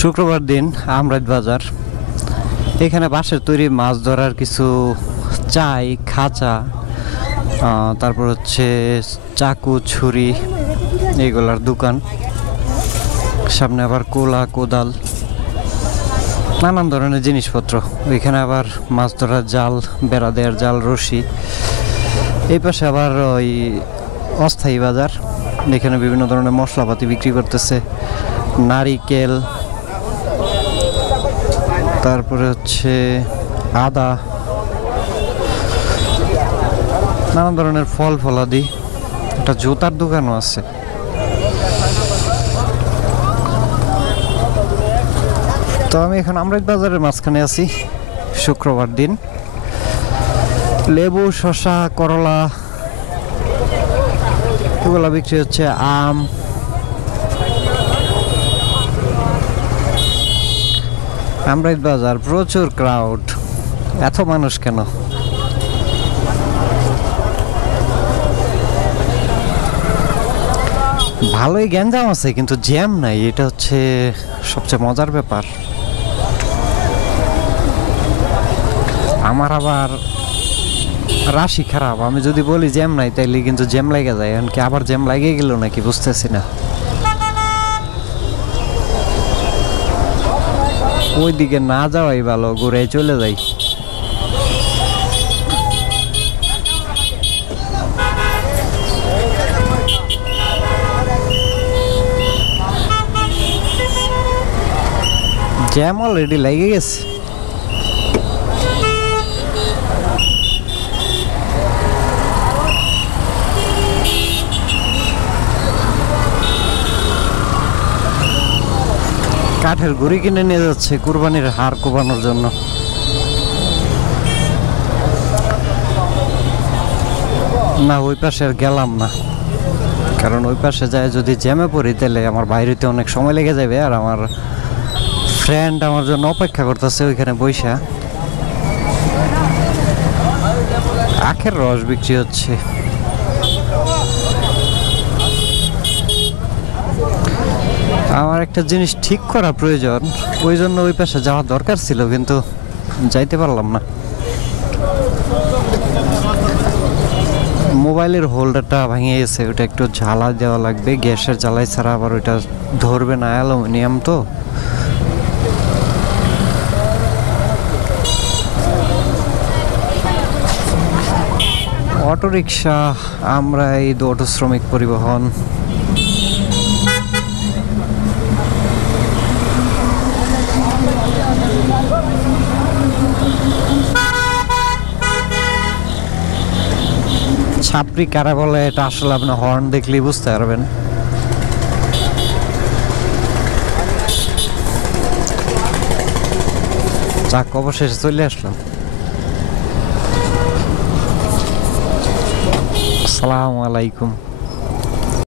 শুক্রবার দিন আমরাইত বাজার। এখানে বাঁশের তৈরি মাছ ধরার কিছু চাই, খাঁচা, তারপর হচ্ছে চাকু, ছুরি, এইগুলার দোকান। সামনে আবার কোলা, কোদাল, নানান ধরনের জিনিসপত্র। ওইখানে আবার মাছ ধরার জাল, বেড়া দেওয়ার জাল, রশি। এই পাশে আবার ওই অস্থায়ী বাজার, এখানে বিভিন্ন ধরনের মশলাপাতি বিক্রি করতেছে, নারিকেল, তারপরে হচ্ছে আদা, নানান ধরনের ফল ফলাদি। একটা জুতার দোকানও আছে। তো আমি এখন আমরাইত বাজারের মাঝখানে আছি, শুক্রবার দিন। লেবু, শসা, করলা এগুলো বিক্রি হচ্ছে, আম। আমরাইত বাজার প্রচুর ক্রাউড। এত মানুষ কেন? ভালোই গ্যাঞ্জাম আছে কিন্তু জ্যাম নাই, এটা হচ্ছে সবচেয়ে মজার ব্যাপার। আমার আবার রাশি খারাপ, আমি যদি বলি জ্যাম নাই তাইলে কিন্তু জ্যাম লেগে যায়। এমনকি আবার জ্যাম লাগিয়ে গেল নাকি বুঝতেছি না। ওইদিকে না যাওয়াই ভালো, ঘুরে চলে যাই। জ্যাম অলরেডি লেগে গেছে। কাঠের গুঁড়ি কিনে নিয়ে যাচ্ছে কুরবানির হাড় কোপানোর জন্য। না, ওই পাশে আর গেলাম না, কারণ ওই পাশে যায় যদি জ্যামে পড়ি তাহলে আমার বাইরেতে অনেক সময় লেগে যাবে। আর আমার ফ্রেন্ড আমার জন্য অপেক্ষা করতেছে ওইখানে বইসা। আখের রস বিক্রি হচ্ছে। আমার একটা জিনিস ঠিক করা প্রয়োজন, ওই জন্য ওই পাশে যাওয়া দরকার ছিল, কিন্তু যাইতে পারলাম না। মোবাইলের হোল্ডারটা ভেঙে গেছে, ওটা একটু জ্বালা দেওয়া লাগবে। গ্যাসের জ্বালাই ছাড়া আবার ওইটা ধরবে না, অ্যালুমিনিয়াম তো। অটোরিকশা, আমরা এই অটো শ্রমিক পরিবহন। ছাপরি কারা বলে এটা আসলে আপনি হর্ন দেখলেই বুঝতে পারবেন। যাক, অবশেষে চলে আসলাম। আসসালামু আলাইকুম।